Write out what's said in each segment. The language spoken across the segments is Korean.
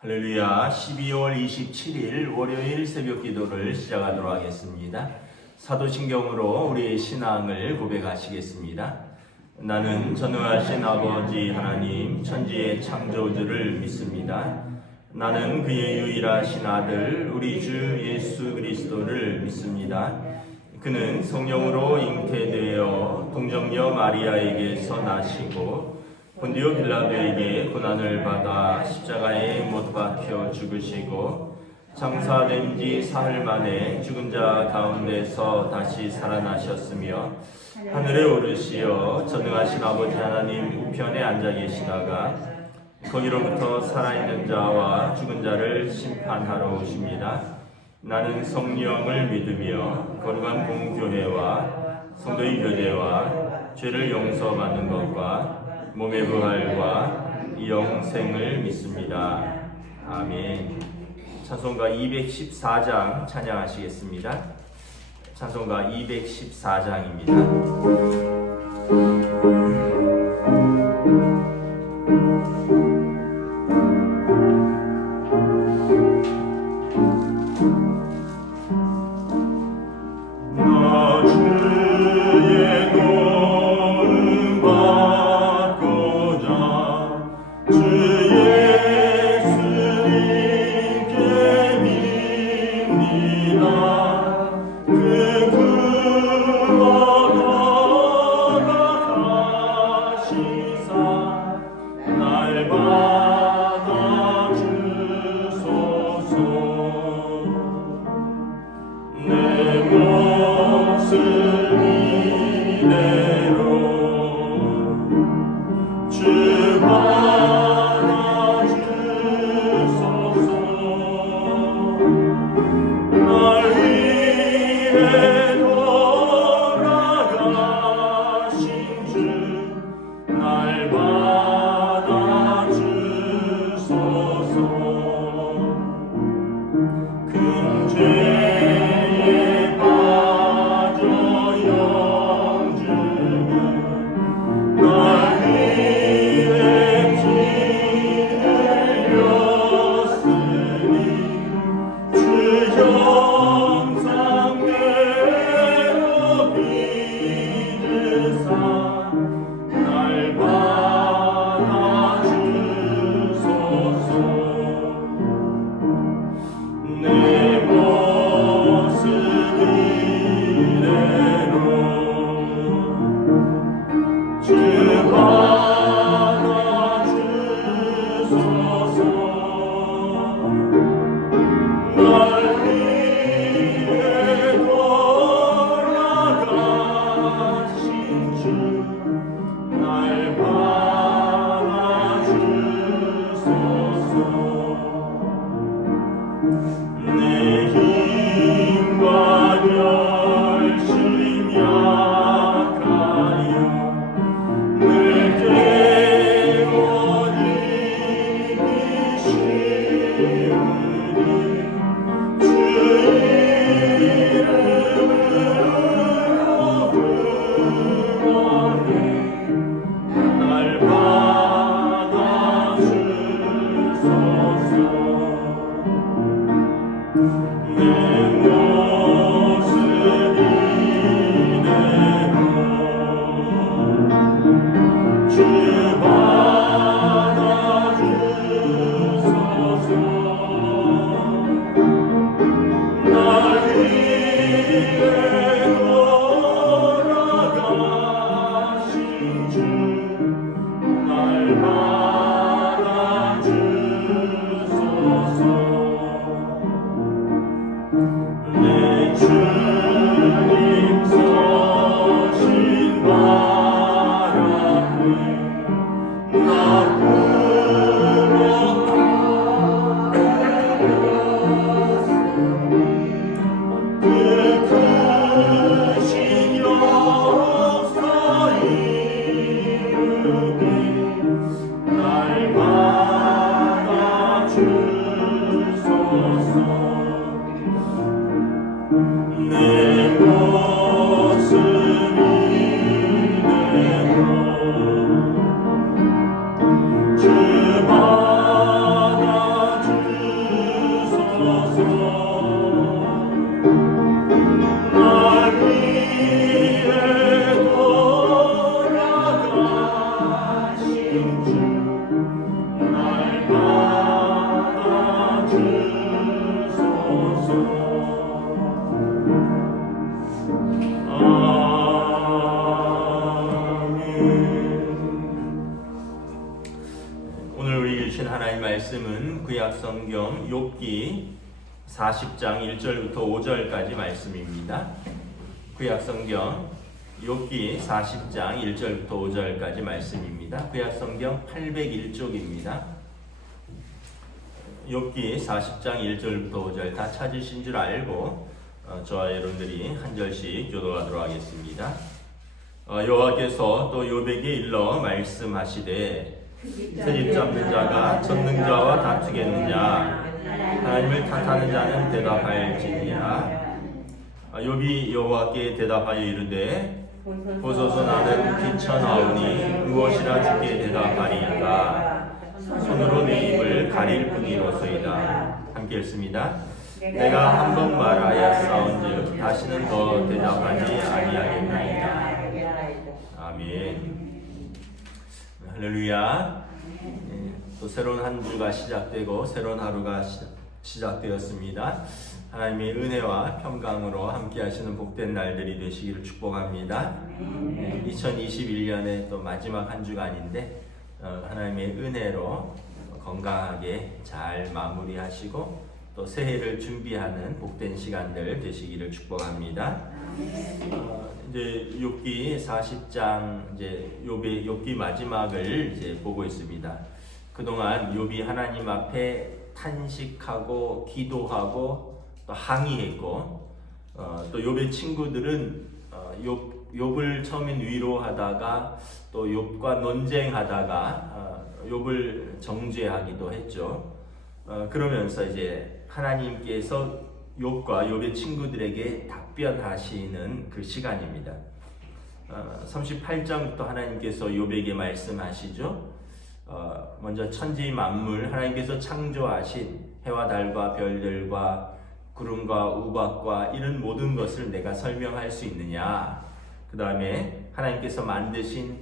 할렐루야. 12월 27일 월요일 새벽 기도를 시작하도록 하겠습니다. 사도신경으로 우리의 신앙을 고백하시겠습니다. 나는 전능하신 아버지 하나님 천지의 창조주를 믿습니다. 나는 그의 유일하신 아들 우리 주 예수 그리스도를 믿습니다. 그는 성령으로 잉태되어 동정녀 마리아에게서 나시고 본디오 빌라도에게 고난을 받아 십자가에 못 박혀 죽으시고 장사된 지 사흘 만에 죽은 자 가운데서 다시 살아나셨으며 하늘에 오르시어 전능하신 아버지 하나님 우편에 앉아 계시다가 거기로부터 살아있는 자와 죽은 자를 심판하러 오십니다. 나는 성령을 믿으며 거룩한 공교회와 성도의 교제와 죄를 용서받는 것과 몸의 부활과 영생을 믿습니다. 아멘. 찬송가 214장 찬양하시겠습니다. 찬송가 214장입니다. 만날 말씀은 구약성경 욥기 40장 1절부터 5절까지 말씀입니다. 구약성경 욥기 40장 1절부터 5절까지 말씀입니다. 구약성경 801쪽입니다. 욥기 40장 1절부터 5절 다 찾으신 줄 알고 저와 여러분들이 한 절씩 교독하도록 하겠습니다. 여호와께서 또 욥에게 일러 말씀하시되 트집 잡는 자가 전능자와 다투겠느냐? 하나님을 탓하는 자는 대답할지니라. 욥이 여호와께 대답하여 이르되 보소서 나는 귀천하오니 무엇이라 주께 대답하리이까? 손으로 내 입을 가릴 뿐이로소이다. 함께 읽습니다. 내가 한 번 말하였사온즉 다시는 더 대답하지 아니하겠나이다. 아멘. 할렐루야. 또 새로운 한 주가 시작되고 새로운 하루가 시작되었습니다. 하나님의 은혜와 평강으로 함께 하시는 복된 날들이 되시기를 축복합니다. 2021년의 또 마지막 한 주간인데 하나님의 은혜로 건강하게 잘 마무리하시고 또 새해를 준비하는 복된 시간들 되시기를 축복합니다. 이제 욥기 40장 이제 욥기 마지막을 이제 보고 있습니다. 그동안 욥이 하나님 앞에 탄식하고 기도하고 또 항의했고 또 욥의 친구들은 욥을 처음엔 위로하다가 또 욥과 논쟁하다가 욥을 정죄하기도 했죠. 그러면서 이제 하나님께서 욥과 욥의 친구들에게 답변하시는 그 시간입니다. 38장부터 하나님께서 욥에게 말씀하시죠. 먼저 천지 만물 하나님께서 창조하신 해와 달과 별들과 구름과 우박과 이런 모든 것을 내가 설명할 수 있느냐. 그 다음에 하나님께서 만드신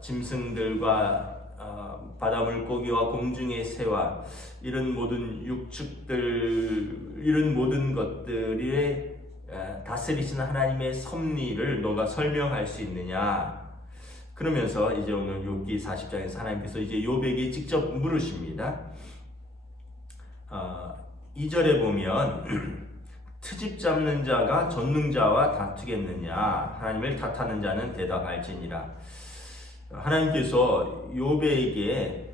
짐승들과 바다 물고기와 공중의 새와 이런 모든 육축들 이런 모든 것들이 다스리시는 하나님의 섭리를 너가 설명할 수 있느냐. 그러면서 이제 오늘 욥기 40장에서 하나님께서 이제 욥에게 직접 물으십니다. 2절에 보면 트집 잡는 자가 전능자와 다투겠느냐? 하나님을 탓하는 자는 대답할지니라. 하나님께서 욥에게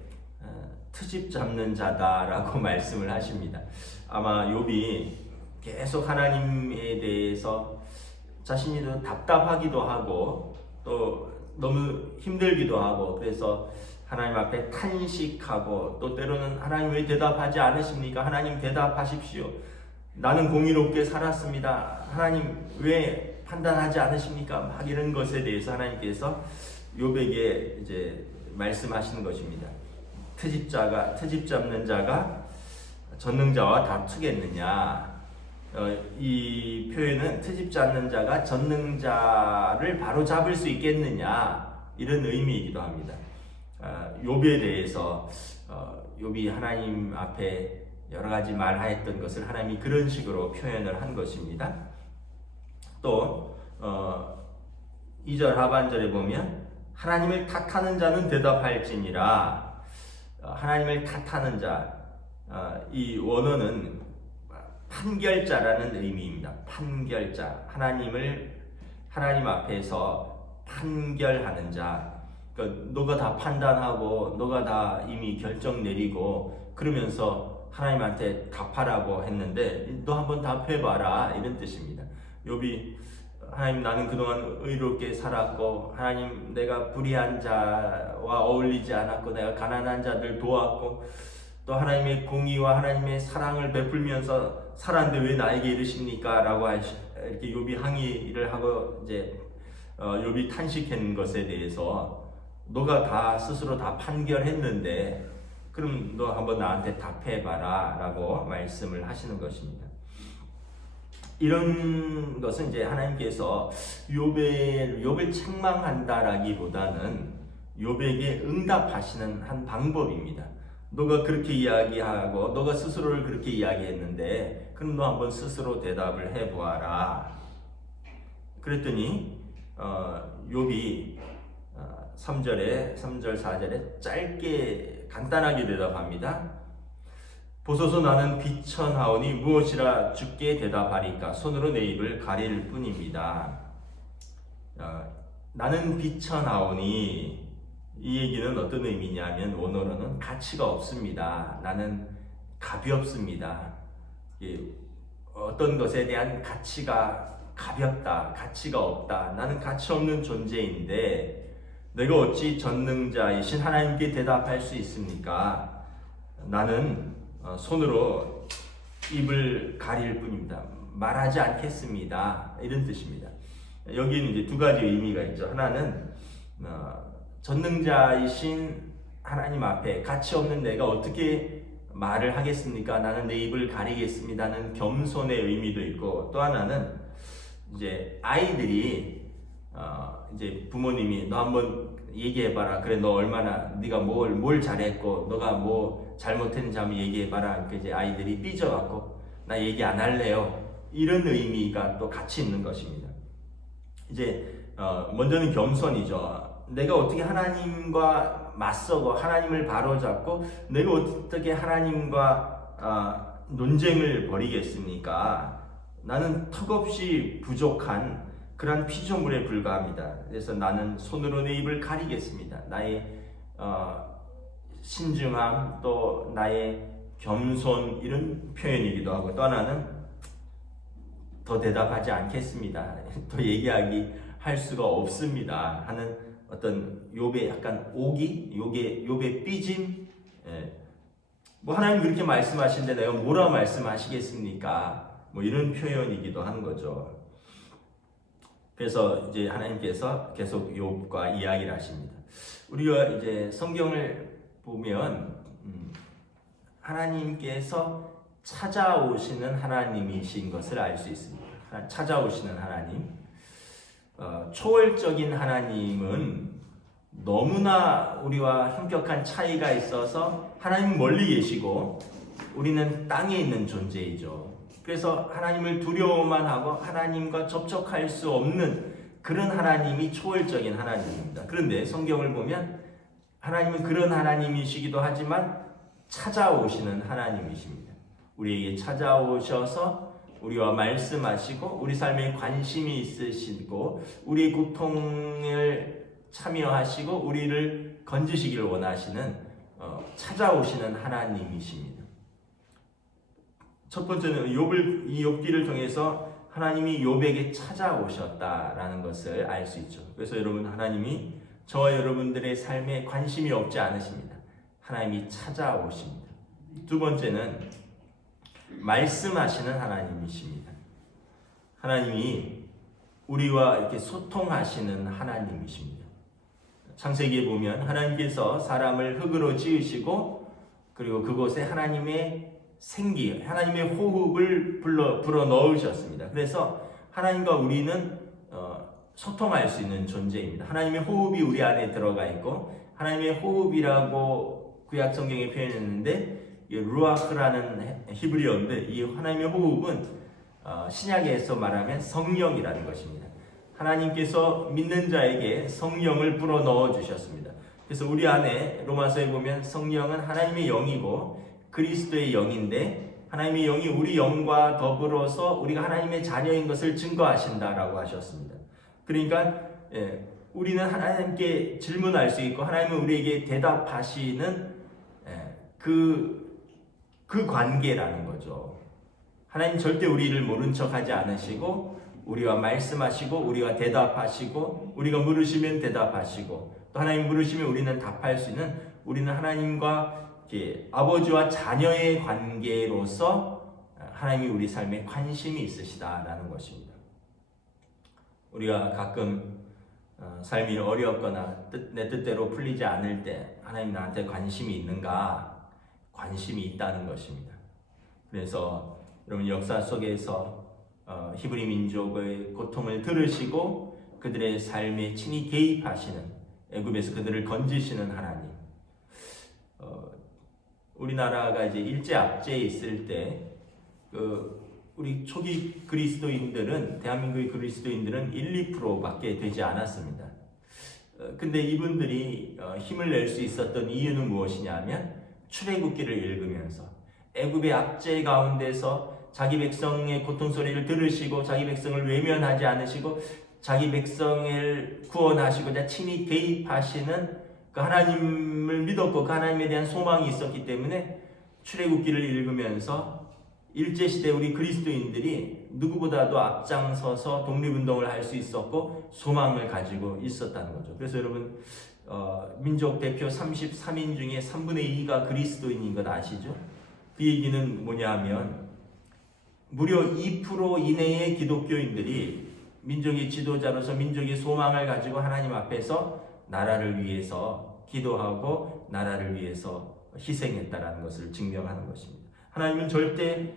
트집 잡는 자다라고 말씀을 하십니다. 아마 욥이 계속 하나님에 대해서 자신이 답답하기도 하고 또 너무 힘들기도 하고 그래서 하나님 앞에 탄식하고 또 때로는 하나님 왜 대답하지 않으십니까? 하나님 대답하십시오. 나는 공의롭게 살았습니다. 하나님 왜 판단하지 않으십니까? 막 이런 것에 대해서 하나님께서 욥에게 이제 말씀하시는 것입니다. 트집 잡는 자가 전능자와 다투겠느냐? 이 표현은 트집 잡는 자가 전능자를 바로 잡을 수 있겠느냐 이런 의미이기도 합니다. 욥에 대해서 욥이 하나님 앞에 여러 가지 말하였던 것을 하나님이 그런 식으로 표현을 한 것입니다. 또 2절 하반절에 보면 하나님을 탓하는 자는 대답할지니라. 하나님을 탓하는 자, 이 원어는 판결자라는 의미입니다. 판결자, 하나님 앞에서 판결하는 자. 그러니까 너가 다 판단하고 너가 다 이미 결정 내리고 그러면서 하나님한테 답하라고 했는데 너 한번 답해봐라 이런 뜻입니다. 욥이 하나님 나는 그동안 의롭게 살았고 하나님 내가 불의한 자와 어울리지 않았고 내가 가난한 자들 도왔고 또 하나님의 공의와 하나님의 사랑을 베풀면서 살았는데 왜 나에게 이르십니까? 라고 이렇게 욥이 항의를 하고 이제 욥이 탄식한 것에 대해서 너가 다 스스로 다 판결했는데 그럼 너 한번 나한테 답해봐라 라고 말씀을 하시는 것입니다. 이런 것은 이제 하나님께서 욥을 책망한다라기보다는 욥에게 응답하시는 한 방법입니다. 너가 그렇게 이야기하고 너가 스스로를 그렇게 이야기했는데 그럼 너 한번 스스로 대답을 해보아라. 그랬더니 욥이 3절 4절에 짧게 간단하게 대답합니다. 보소서 나는 비천하오니 무엇이라 주께 대답하리까 손으로 내 입을 가릴 뿐입니다. 나는 비천하오니 이 얘기는 어떤 의미냐면 원어로는 가치가 없습니다. 나는 가볍습니다. 어떤 것에 대한 가치가 가볍다, 가치가 없다. 나는 가치 없는 존재인데 내가 어찌 전능자이신 하나님께 대답할 수 있습니까? 나는 손으로 입을 가릴 뿐입니다. 말하지 않겠습니다. 이런 뜻입니다. 여기는 이제 두 가지 의미가 있죠. 하나는 전능자이신 하나님 앞에 가치 없는 내가 어떻게 말을 하겠습니까? 나는 내 입을 가리겠습니다는 겸손의 의미도 있고, 또 하나는 이제 아이들이 이제 부모님이 너 한번 얘기해봐라. 그래 너 얼마나 네가 뭘 잘했고 너가 뭐 잘못했는지 한번 얘기해봐라. 이제 아이들이 삐져갖고 나 얘기 안 할래요. 이런 의미가 또 같이 있는 것입니다. 이제 먼저는 겸손이죠. 내가 어떻게 하나님과 맞서고 하나님을 바로잡고 내가 어떻게 하나님과 논쟁을 벌이겠습니까? 나는 턱없이 부족한 그런 피조물에 불과합니다. 그래서 나는 손으로 내 입을 가리겠습니다. 나의 신중함 또 나의 겸손 이런 표현이기도 하고, 또 하나는 더 대답하지 않겠습니다. 더 얘기하기 할 수가 없습니다 하는 어떤 욥의 약간 오기, 욥의 삐짐. 뭐 하나님 그렇게 말씀하시는데 내가 뭐라 말씀하시겠습니까? 뭐 이런 표현이기도 한 거죠. 그래서 이제 하나님께서 계속 욥과 이야기를 하십니다. 우리가 이제 성경을 보면 하나님께서 찾아오시는 하나님이신 것을 알 수 있습니다. 찾아오시는 하나님, 초월적인 하나님은 너무나 우리와 현격한 차이가 있어서 하나님 멀리 계시고 우리는 땅에 있는 존재이죠. 그래서 하나님을 두려워만 하고 하나님과 접촉할 수 없는 그런 하나님이 초월적인 하나님입니다. 그런데 성경을 보면 하나님은 그런 하나님이시기도 하지만 찾아오시는 하나님이십니다. 우리에게 찾아오셔서 우리와 말씀하시고 우리 삶에 관심이 있으시고 우리 고통을 참여하시고 우리를 건지시기를 원하시는 찾아오시는 하나님이십니다. 첫 번째는 이 욥기를 통해서 하나님이 욥에게 찾아오셨다라는 것을 알 수 있죠. 그래서 여러분, 하나님이 저와 여러분들의 삶에 관심이 없지 않으십니다. 하나님이 찾아오십니다. 두 번째는 말씀하시는 하나님이십니다. 하나님이 우리와 이렇게 소통하시는 하나님이십니다. 창세기에 보면 하나님께서 사람을 흙으로 지으시고 그리고 그곳에 하나님의 생기, 하나님의 호흡을 불어 넣으셨습니다. 그래서 하나님과 우리는 소통할 수 있는 존재입니다. 하나님의 호흡이 우리 안에 들어가 있고, 하나님의 호흡이라고 구약 성경에 표현했는데 루아흐라는 히브리어인데, 이 하나님의 호흡은 신약에서 말하면 성령이라는 것입니다. 하나님께서 믿는 자에게 성령을 불어 넣어 주셨습니다. 그래서 우리 안에 로마서에 보면 성령은 하나님의 영이고 그리스도의 영인데, 하나님의 영이 우리 영과 더불어서 우리가 하나님의 자녀인 것을 증거하신다라고 하셨습니다. 그러니까 우리는 하나님께 질문할 수 있고 하나님은 우리에게 대답하시는 그 관계라는 거죠. 하나님 절대 우리를 모른 척하지 않으시고 우리와 말씀하시고 우리가 대답하시고 우리가 물으시면 대답하시고 또 하나님 물으시면 우리는 답할 수 있는, 우리는 하나님과 아버지와 자녀의 관계로서 하나님이 우리 삶에 관심이 있으시다라는 것입니다. 우리가 가끔 삶이 어렵거나 내 뜻대로 풀리지 않을 때 하나님 나한테 관심이 있는가? 관심이 있다는 것입니다. 그래서 여러분, 역사 속에서 히브리 민족의 고통을 들으시고 그들의 삶에 친히 개입하시는, 애굽에서 그들을 건지시는 하나님. 우리나라가 이제 일제압제에 있을 때 우리 초기 그리스도인들은, 대한민국의 그리스도인들은 1, 2%밖에 되지 않았습니다. 근데 이분들이 힘을 낼 수 있었던 이유는 무엇이냐면 출애굽기를 읽으면서 애굽의 압제 가운데서 자기 백성의 고통 소리를 들으시고 자기 백성을 외면하지 않으시고 자기 백성을 구원하시고자 친히 개입하시는 그 하나님을 믿었고 그 하나님에 대한 소망이 있었기 때문에 출애굽기를 읽으면서 일제시대 우리 그리스도인들이 누구보다도 앞장서서 독립운동을 할 수 있었고 소망을 가지고 있었다는 거죠. 그래서 여러분 민족 대표 33인 중에 3분의 2가 그리스도인인 것 아시죠? 그 얘기는 뭐냐 하면 무려 2% 이내의 기독교인들이 민족의 지도자로서 민족의 소망을 가지고 하나님 앞에서 나라를 위해서 기도하고 나라를 위해서 희생했다라는 것을 증명하는 것입니다. 하나님은 절대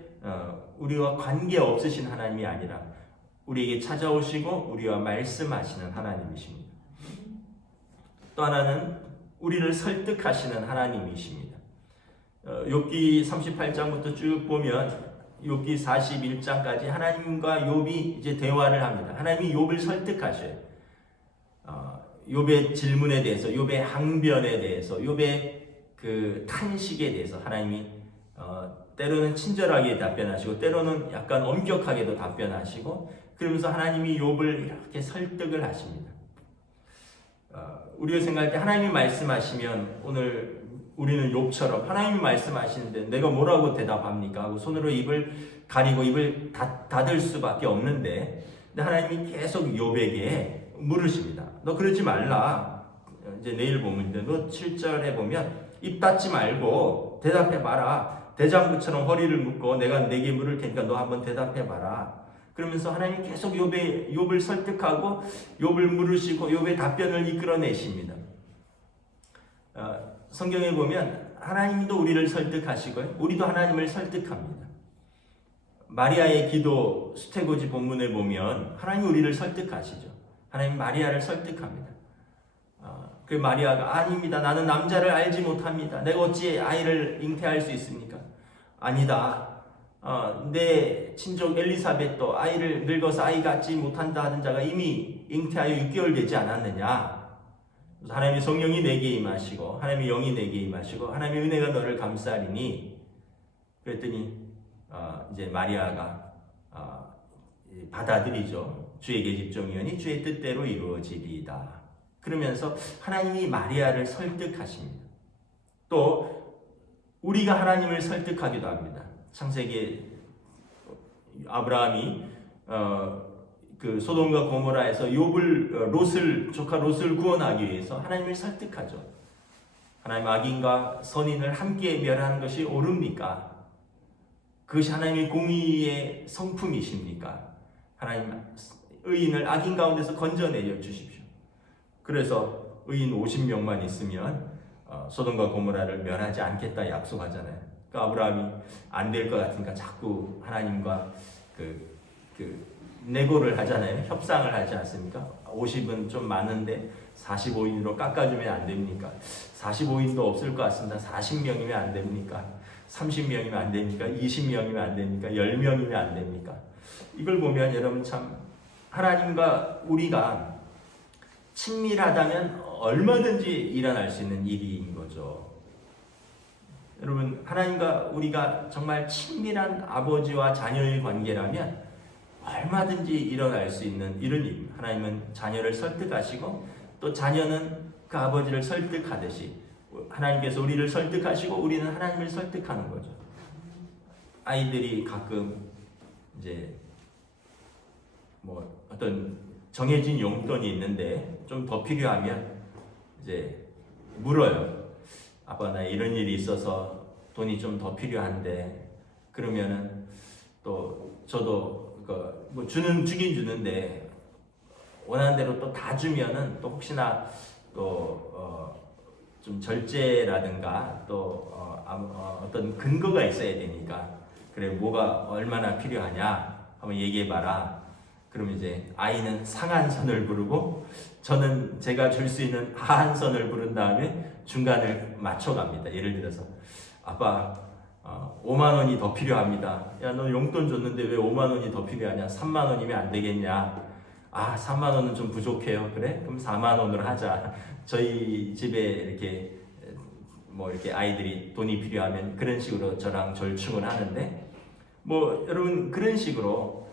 우리와 관계 없으신 하나님이 아니라 우리에게 찾아오시고 우리와 말씀하시는 하나님이십니다. 또 하나는 우리를 설득하시는 하나님이십니다. 욥기 38장부터 쭉 보면 욥기 41장까지 하나님과 욥이 이제 대화를 합니다. 하나님이 욥을 설득하셔요. 욥의 질문에 대해서, 욥의 항변에 대해서, 욥의 그 탄식에 대해서 하나님이 때로는 친절하게 답변하시고 때로는 약간 엄격하게도 답변하시고 그러면서 하나님이 욥을 이렇게 설득을 하십니다. 우리가 생각할 때 하나님이 말씀하시면 오늘 우리는 욥처럼 하나님이 말씀하시는데 내가 뭐라고 대답합니까? 하고 손으로 입을 가리고 입을 닫을 수밖에 없는데 근데 하나님이 계속 욥에게 물으십니다. 너 그러지 말라. 이제 내일 보면 너 7절에 보면 입 닫지 말고 대답해봐라. 대장부처럼 허리를 묶고 내가 내게 물을 테니까 너 한번 대답해봐라. 그러면서 하나님이 계속 욥을 설득하고 욥을 물으시고 욥의 답변을 이끌어내십니다. 성경에 보면 하나님도 우리를 설득하시고요. 우리도 하나님을 설득합니다. 마리아의 기도 수태고지 본문에 보면 하나님이 우리를 설득하시죠. 하나님 마리아를 설득합니다. 그 마리아가 아닙니다. 나는 남자를 알지 못합니다. 내가 어찌 아이를 잉태할 수 있습니까? 아니다. 내 친족 엘리사벳도 아이를 늙어서 아이 갖지 못한다 하는 자가 이미 잉태하여 6개월 되지 않았느냐. 하나님의 성령이 내게 임하시고 하나님의 영이 내게 임하시고 하나님의 은혜가 너를 감싸리니 그랬더니 이제 마리아가 받아들이죠. 주의 계집종이오니 주의 뜻대로 이루어지리이다. 그러면서 하나님이 마리아를 설득하십니다. 또 우리가 하나님을 설득하기도 합니다. 창세기에 아브라함이 그 소돔과 고모라에서 조카 롯을 구원하기 위해서 하나님을 설득하죠. 하나님 악인과 선인을 함께 멸하는 것이 옳습니까? 그것이 하나님의 공의의 성품이십니까? 하나님 의인을 악인 가운데서 건져내려 주십시오. 그래서 의인 50명만 있으면 소돔과 고모라를 멸하지 않겠다 약속하잖아요. 그러니까 아브라함이 안 될 것 같으니까 자꾸 하나님과 내고를 하잖아요. 협상을 하지 않습니까? 50은 좀 많은데 45인으로 깎아주면 안 됩니까? 45인도 없을 것 같습니다. 40명이면 안 됩니까? 30명이면 안 됩니까? 20명이면 안 됩니까? 10명이면 안 됩니까? 이걸 보면 여러분 참 하나님과 우리가 친밀하다면 얼마든지 일어날 수 있는 일인 거죠. 여러분 하나님과 우리가 정말 친밀한 아버지와 자녀의 관계라면 얼마든지 일어날 수 있는 이런 일입니다. 하나님은 자녀를 설득하시고 또 자녀는 그 아버지를 설득하듯이 하나님께서 우리를 설득하시고 우리는 하나님을 설득하는 거죠. 아이들이 가끔 이제 뭐 어떤 정해진 용돈이 있는데 좀 더 필요하면 이제 물어요. 아빠 나 이런 일이 있어서 돈이 좀 더 필요한데 그러면은 또 저도 뭐 주긴 주는데 원하는 대로 또 다 주면은 또 혹시나 또 좀 절제라든가 또 어떤 근거가 있어야 되니까 그래 뭐가 얼마나 필요하냐 한번 얘기해봐라. 그럼 이제 아이는 상한선을 부르고 저는 제가 줄 수 있는 하한선을 부른 다음에 중간을 맞춰갑니다. 예를 들어서 아빠 5만 원이 더 필요합니다. 야, 너 용돈 줬는데 왜 5만 원이 더 필요하냐? 3만 원이면 안 되겠냐? 아, 3만 원은 좀 부족해요. 그래? 그럼 4만 원으로 하자. 저희 집에 이렇게 뭐 이렇게 아이들이 돈이 필요하면 그런 식으로 저랑 절충을 하는데, 뭐 여러분 그런 식으로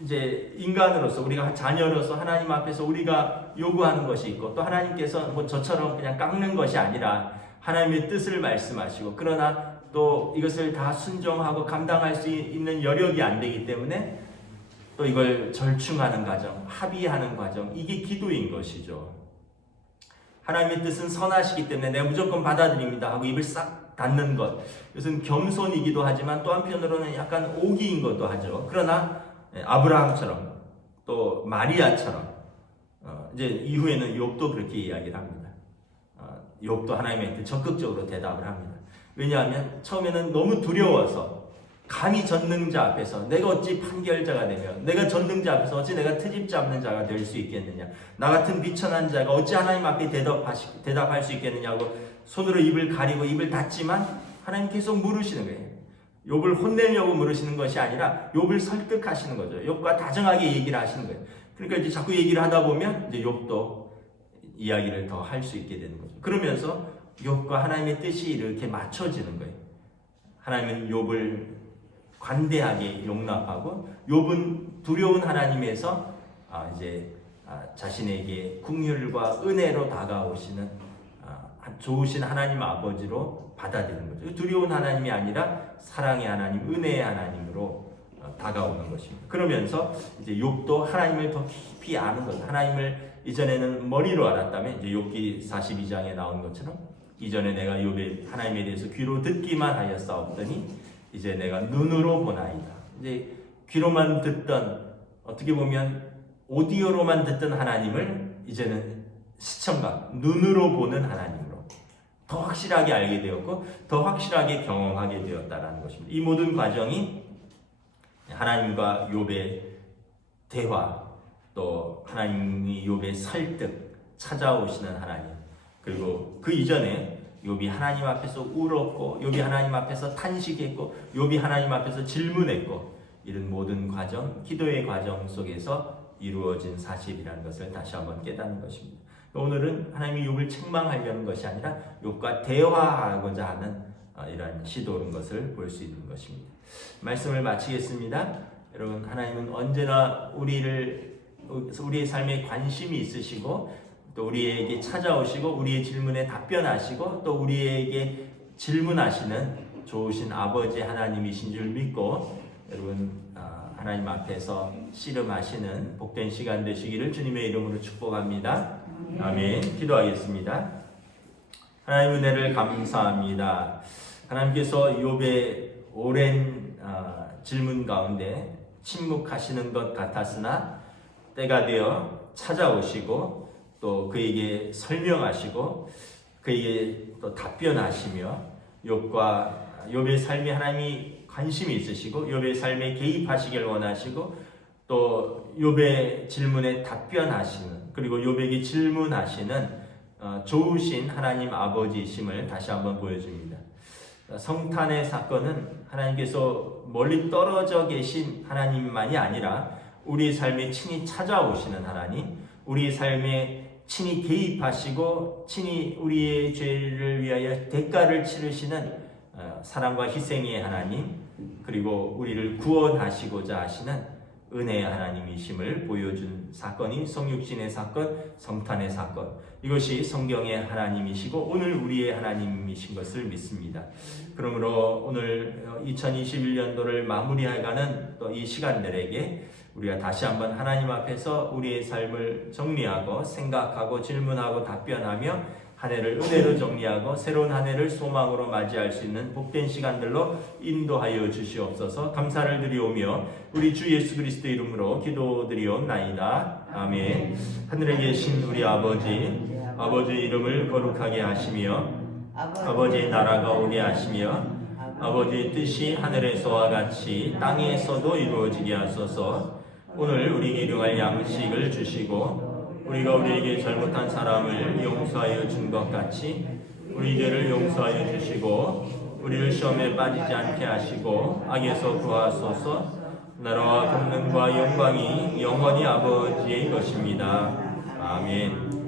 이제 인간으로서, 우리가 자녀로서 하나님 앞에서 우리가 요구하는 것이 있고, 또 하나님께서 뭐 저처럼 그냥 깎는 것이 아니라 하나님의 뜻을 말씀하시고, 그러나 또 이것을 다 순종하고 감당할 수 있는 여력이 안 되기 때문에 또 이걸 절충하는 과정, 합의하는 과정, 이게 기도인 것이죠. 하나님의 뜻은 선하시기 때문에 내가 무조건 받아들입니다 하고 입을 싹 닫는 것, 이것은 겸손이기도 하지만 또 한편으로는 약간 오기인 것도 하죠. 그러나 아브라함처럼 또 마리아처럼 이제 이후에는 욥도 그렇게 이야기를 합니다. 욥도 하나님한테 적극적으로 대답을 합니다. 왜냐하면 처음에는 너무 두려워서, 감히 전능자 앞에서 내가 어찌 판결자가 되며, 내가 전능자 앞에서 어찌 내가 트집 잡는 자가 될 수 있겠느냐, 나 같은 비천한 자가 어찌 하나님 앞에 대답할 수 있겠느냐고 손으로 입을 가리고 입을 닫지만 하나님 계속 물으시는 거예요. 욥을 혼내려고 물으시는 것이 아니라 욥을 설득하시는 거죠. 욥과 다정하게 얘기를 하시는 거예요. 그러니까 이제 자꾸 얘기를 하다 보면 이제 욥도 이야기를 더 할 수 있게 되는 거죠. 그러면서 욥과 하나님의 뜻이 이렇게 맞춰지는 거예요. 하나님은 욥을 관대하게 용납하고, 욥은 두려운 하나님에서 자신에게 긍휼과 은혜로 다가오시는 좋으신 하나님 아버지로 받아들이는 거죠. 두려운 하나님이 아니라 사랑의 하나님, 은혜의 하나님으로 다가오는 것입니다. 그러면서 이제 욥도 하나님을 더 깊이 아는 거죠. 하나님을 이전에는 머리로 알았다면, 이제 욥기 42장에 나온 것처럼 이전에 내가 욥의 하나님에 대해서 귀로 듣기만 하였사옵더니 이제 내가 눈으로 보나이다. 이제 귀로만 듣던, 어떻게 보면 오디오로만 듣던 하나님을 이제는 시청각, 눈으로 보는 하나님으로 더 확실하게 알게 되었고 더 확실하게 경험하게 되었다라는 것입니다. 이 모든 과정이 하나님과 욥의 대화, 또 하나님이 욥의 설득, 찾아오시는 하나님, 그리고 그 이전에 욥이 하나님 앞에서 울었고, 욥이 하나님 앞에서 탄식했고, 욥이 하나님 앞에서 질문했고, 이런 모든 과정, 기도의 과정 속에서 이루어진 사실이라는 것을 다시 한번 깨닫는 것입니다. 오늘은 하나님이 욥을 책망하려는 것이 아니라 욥과 대화하고자 하는 이러한 시도인 것을 볼 수 있는 것입니다. 말씀을 마치겠습니다. 여러분, 하나님은 언제나 우리의 삶에 관심이 있으시고, 또 우리에게 찾아오시고 우리의 질문에 답변하시고 또 우리에게 질문하시는 좋으신 아버지 하나님이신 줄 믿고, 여러분 하나님 앞에서 씨름하시는 복된 시간 되시기를 주님의 이름으로 축복합니다. 아멘. 기도하겠습니다. 하나님 은혜를 감사합니다. 하나님께서 욥의 오랜 질문 가운데 침묵하시는 것 같았으나 때가 되어 찾아오시고 또 그에게 설명하시고 그에게 또 답변하시며, 욥의 삶에 하나님이 관심이 있으시고 욥의 삶에 개입하시길 원하시고 또 욥의 질문에 답변하시는, 그리고 욥에게 질문하시는 좋으신 하나님 아버지이심을 다시 한번 보여줍니다. 성탄의 사건은 하나님께서 멀리 떨어져 계신 하나님만이 아니라 우리의 삶에 친히 찾아오시는 하나님, 우리의 삶에 친히 개입하시고 친히 우리의 죄를 위하여 대가를 치르시는 사랑과 희생의 하나님, 그리고 우리를 구원하시고자 하시는 은혜의 하나님이심을 보여준 사건이 성육신의 사건, 성탄의 사건, 이것이 성경의 하나님이시고 오늘 우리의 하나님이신 것을 믿습니다. 그러므로 오늘 2021년도를 마무리해가는 또 이 시간들에게 우리가 다시 한번 하나님 앞에서 우리의 삶을 정리하고 생각하고 질문하고 답변하며 한 해를 은혜로 정리하고 새로운 한 해를 소망으로 맞이할 수 있는 복된 시간들로 인도하여 주시옵소서. 감사를 드리오며 우리 주 예수 그리스도의 이름으로 기도드리옵나이다. 아멘. 하늘에 계신 우리 아버지, 아버지의 이름을 거룩하게 하시며 아버지의 나라가 오게 하시며 아버지의 뜻이 하늘에서와 같이 땅에서도 이루어지게 하소서. 오늘 우리에게 일용할 양식을 주시고 우리가 우리에게 잘못한 사람을 용서하여 준 것 같이 우리 죄를 용서하여 주시고 우리를 시험에 빠지지 않게 하시고 악에서 구하소서. 나라와 권능과 영광이 영원히 아버지의 것입니다. 아멘.